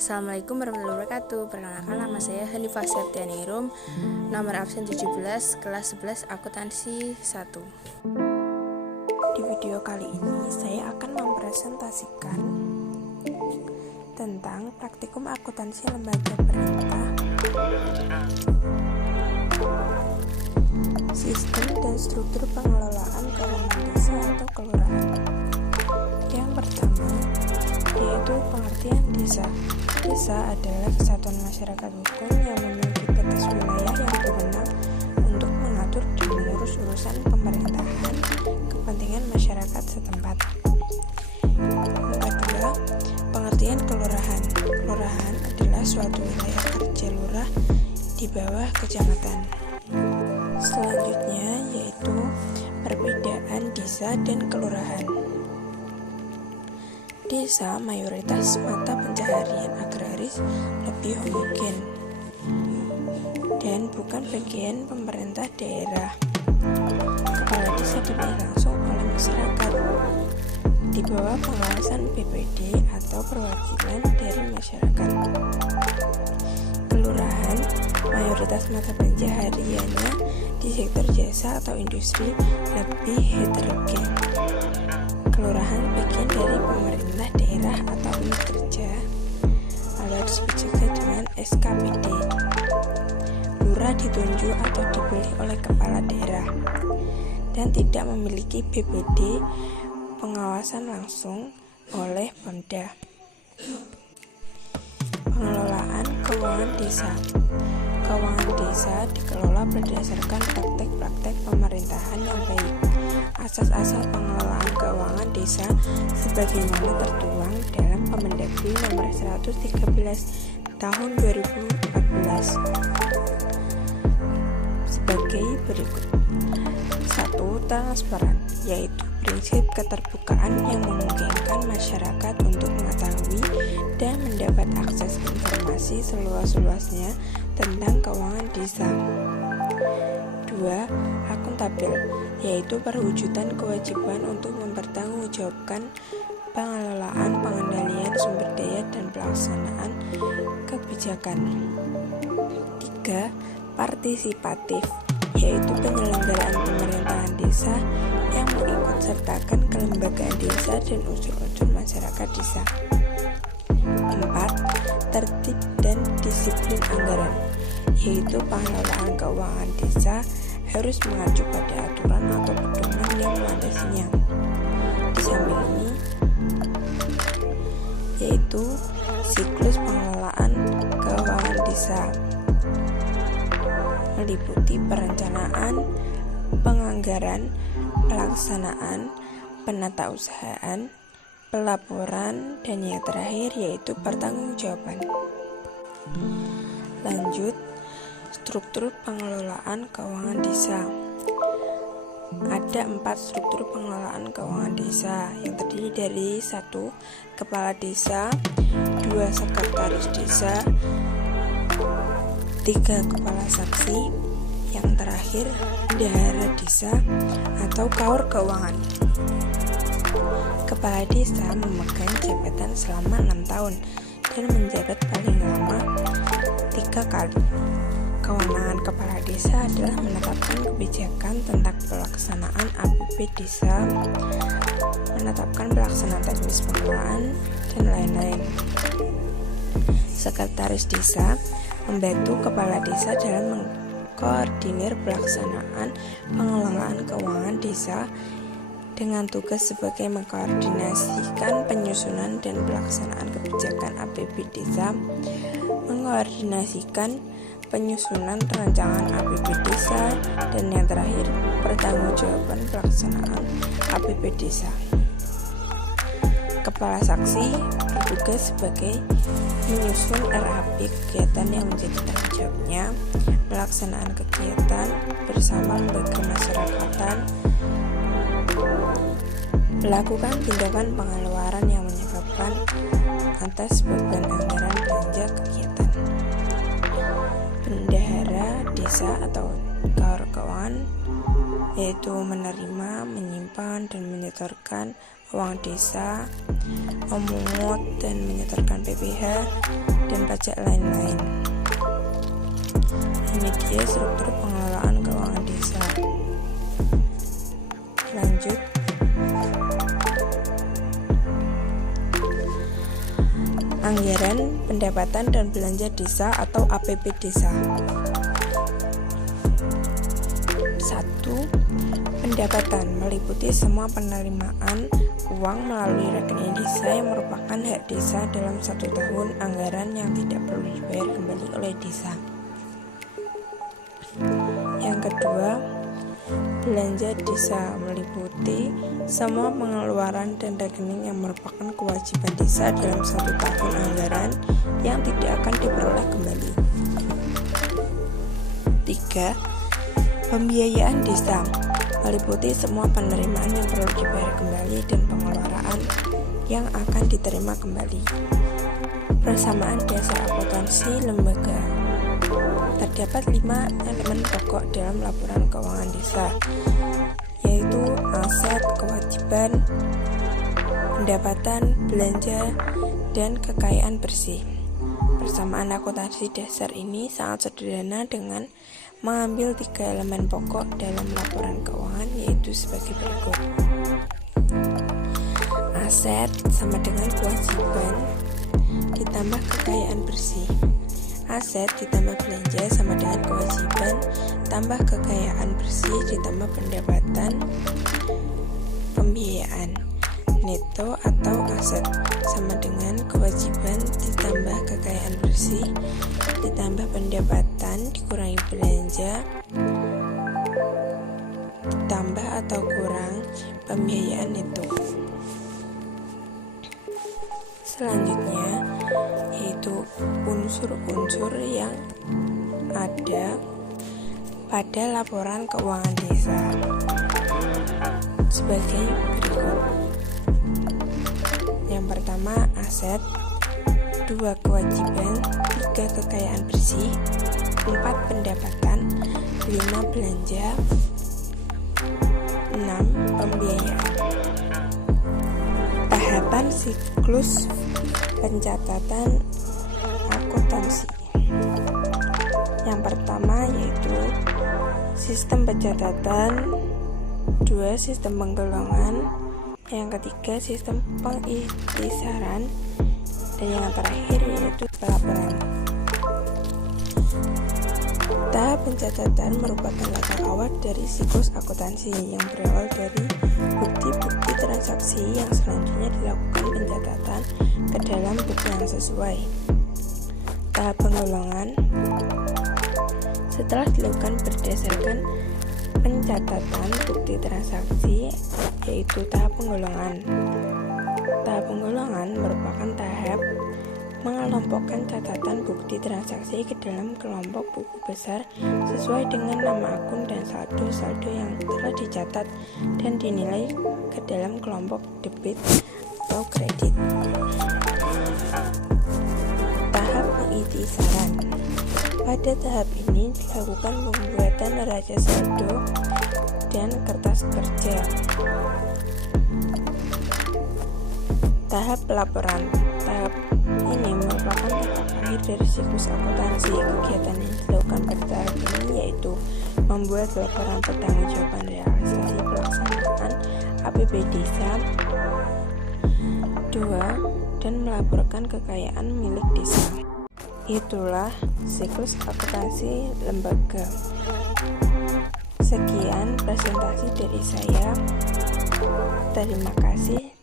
Assalamualaikum warahmatullahi wabarakatuh. Perkenalkan, nama saya Hanifah Septiani Rum, nomor absen 17, kelas 11 akuntansi 1. Di video kali ini saya akan mempresentasikan tentang praktikum akuntansi lembaga pemerintah, sistem dan struktur pengelolaan keuangan desa atau kelurahan. Yang pertama yaitu pengertian desa. Desa adalah kesatuan masyarakat hukum yang memiliki batas wilayah yang berwenang untuk mengatur dan mengurus urusan pemerintahan kepentingan masyarakat setempat. Yang kedua, pengertian kelurahan. Kelurahan adalah suatu wilayah kerja lurah di bawah kecamatan. Selanjutnya yaitu perbedaan desa dan kelurahan. Desa mayoritas mata pencaharian agraris lebih homogen dan bukan bagian pemerintah daerah. Kepala desa dipilih langsung oleh masyarakat di bawah pengawasan BPD atau perwakilan dari masyarakat. Kelurahan mayoritas mata pencahariannya di sektor jasa atau industri lebih heterogen. Kelurahan bagian dari pemerintah daerah atau unit kerja atau disebut juga dengan SKPD. Lurah ditunjuk atau dipilih oleh kepala daerah dan tidak memiliki BPD pengawasan langsung oleh Pemda. Pengelolaan keuangan desa. Keuangan desa dikelola berdasarkan praktek-praktek pemerintahan yang baik. Asas-asas pengelolaan keuangan desa sebagaimana tertuang dalam Permendagri nomor 113 tahun 2014 sebagai berikut. 1. Transparan, yaitu prinsip keterbukaan yang memungkinkan masyarakat untuk mengetahui dan mendapat akses informasi seluas-luasnya tentang keuangan desa. 2. Akuntabel, yaitu perwujudan kewajiban untuk mempertanggungjawabkan pengelolaan, pengendalian sumber daya dan pelaksanaan kebijakan. 3. Partisipatif, yaitu penyelenggaraan pemerintahan desa yang mengikutsertakan kelembagaan desa dan unsur-unsur masyarakat desa. 4. Tertib dan disiplin anggaran, yaitu pengelolaan keuangan desa harus mengacu pada aturan atau pedoman yang melandasinya. Di samping ini yaitu siklus pengelolaan keuangan desa meliputi perencanaan, penganggaran, pelaksanaan, penatausahaan, pelaporan, dan yang terakhir yaitu pertanggungjawaban. Lanjut, struktur pengelolaan keuangan desa. Ada 4 struktur pengelolaan keuangan desa yang terdiri dari 1. Kepala desa, 2. Sekretaris desa, 3. Kepala saksi, yang terakhir bendahara desa atau kaur keuangan. Kepala desa memegang jabatan selama 6 tahun dan menjabat paling lama 3 kali. Kewenangan kepala desa adalah menetapkan kebijakan tentang pelaksanaan APBD desa, menetapkan pelaksanaan teknis pengelolaan, dan lain-lain. Sekretaris desa membantu kepala desa dalam mengkoordinir pelaksanaan pengelolaan keuangan desa dengan tugas sebagai mengkoordinasikan penyusunan dan pelaksanaan kebijakan APBD desa, mengkoordinasikan penyusunan rancangan APBD desa, dan yang terakhir pertanggungjawaban pelaksanaan APBD desa. Kepala saksi bertugas sebagai menyusun RAP kegiatan yang menjadi tanggung jawabnya, pelaksanaan kegiatan bersama lembaga masyarakatan, melakukan tindakan pengeluaran yang menyebabkan atas beban anggaran belanja kegiatan. Bendahara desa atau kaur keuangan yaitu menerima, menyimpan, dan menyetorkan uang desa, memungut dan menyetorkan PPh, dan pajak lain-lain. Ini dia struktur pengelolaan keuangan desa. Lanjut, anggaran pendapatan dan belanja desa atau APB desa. 1. Pendapatan meliputi semua penerimaan uang melalui rekening desa yang merupakan hak desa dalam 1 tahun anggaran yang tidak perlu dibayar kembali oleh desa. Yang kedua, belanja desa meliputi semua pengeluaran dan rekening yang merupakan kewajiban desa dalam 1 tahun anggaran yang tidak akan diperoleh kembali. 3. Pembiayaan desa meliputi semua penerimaan yang perlu dibayar kembali dan pengeluaran yang akan diterima kembali. Persamaan dasar akuntansi lembaga. Terdapat 5 elemen pokok dalam laporan keuangan desa, yaitu aset, kewajiban, pendapatan, belanja, dan kekayaan bersih. Persamaan akuntansi dasar ini sangat sederhana dengan mengambil 3 elemen pokok dalam laporan keuangan, yaitu sebagai berikut. Aset sama dengan kewajiban ditambah kekayaan bersih. Aset ditambah belanja sama dengan kewajiban tambah kekayaan bersih ditambah pendapatan pembiayaan. Neto atau aset sama dengan kewajiban ditambah kekayaan bersih ditambah pendapatan dikurangi belanja ditambah atau kurang pembiayaan neto. Selanjutnya yaitu unsur-unsur yang ada pada laporan keuangan desa sebagai berikut. Yang pertama, aset. 2. Kewajiban. 3. Kekayaan bersih. 4. Pendapatan. 5. Belanja. 6. Pembiayaan. Tahapan siklus pencatatan akuntansi. Yang pertama yaitu sistem pencatatan. 2. Sistem penggolongan. Yang ketiga, sistem pengikhtisaran, dan yang terakhir yaitu pelaporan. Tahap pencatatan merupakan latar awal dari siklus akuntansi yang berawal dari bukti-bukti transaksi yang selanjutnya dilakukan pencatatan ke dalam buku yang sesuai. Tahap penggolongan setelah dilakukan berdasarkan pencatatan bukti transaksi, yaitu tahap penggolongan. Tahap penggolongan merupakan tahap mengelompokkan catatan bukti transaksi ke dalam kelompok buku besar sesuai dengan nama akun dan saldo-saldo yang telah dicatat dan dinilai ke dalam kelompok debit atau kredit. Tahap pengikhtisaran. Pada tahap ini dilakukan pembuatan neraca saldo dan kertas kerja. Tahap pelaporan. Tahap ini merupakan tahap akhir dari siklus akuntansi. Kegiatan yang dilakukan pada tahap ini yaitu membuat laporan pertanggungjawaban realisasi pelaksanaan APB desa. 2. Dan melaporkan kekayaan milik desa. Itulah siklus akuntansi lembaga. Sekian presentasi dari saya. Terima kasih.